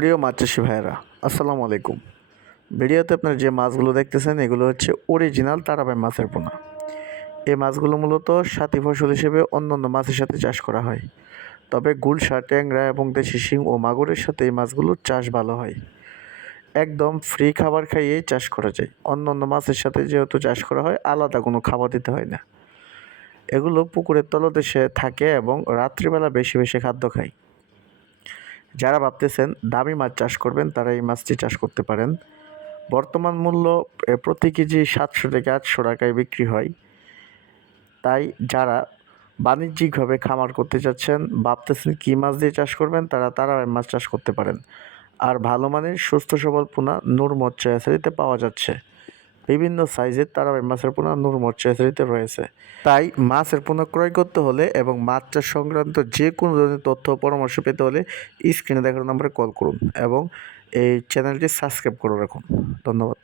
প্রিয় মাছ চাষি ভাইয়েরা, আসসালামু আলাইকুম। ভিডিওতে আপনারা যে মাছগুলো দেখতেছেন এগুলো হচ্ছে অরিজিনাল তারাবাই মাছের পোনা। এই মাছগুলো মূলত সাথী ফসল হিসেবে অন্যান্য মাছের সাথে চাষ করা হয়। তবে গুলশা, ট্যাংরা এবং দেশি শিং ও মাগুরের সাথে এই মাছগুলোর চাষ ভালো হয়। একদম ফ্রি খাবার খাইয়েই চাষ করা যায়। অন্যান্য মাছের সাথে যেহেতু চাষ করা হয়, আলাদা কোনো খাবার দিতে হয় না। এগুলো পুকুরের তলদেশে থাকে এবং রাত্রিবেলা বেশি বেশি খাদ্য খায়। যারা ভাবতেছেন দামি মাছ চাষ করবেন তারা এই মাছটি চাষ করতে পারেন। বর্তমান মূল্য প্রতি কেজি 700 থেকে 800 টাকায় বিক্রি হয়। তাই যারা বাণিজ্যিকভাবে খামার করতে চাচ্ছেন, ভাবতেছেন কী মাছ দিয়ে চাষ করবেন, তারা তারাবাই মাছ চাষ করতে পারেন। আর ভালো মানের সুস্থ সবল পোনা নূর মৎস্য হ্যাচারিতে পাওয়া যাচ্ছে। বিভিন্ন সাইজের তারাবাই মাছের পোনা নূর মৎস্য হ্যাচারিতে রয়েছে। তাই মাছের পোনা ক্রয় করতে হলে এবং মাছ চাষ সংক্রান্ত যে কোনো ধরনের তথ্য ও পরামর্শ পেতে হলে স্ক্রিনে দেখানো নম্বরে কল করুন এবং এই চ্যানেলটি সাবস্ক্রাইব করে রাখুন। ধন্যবাদ।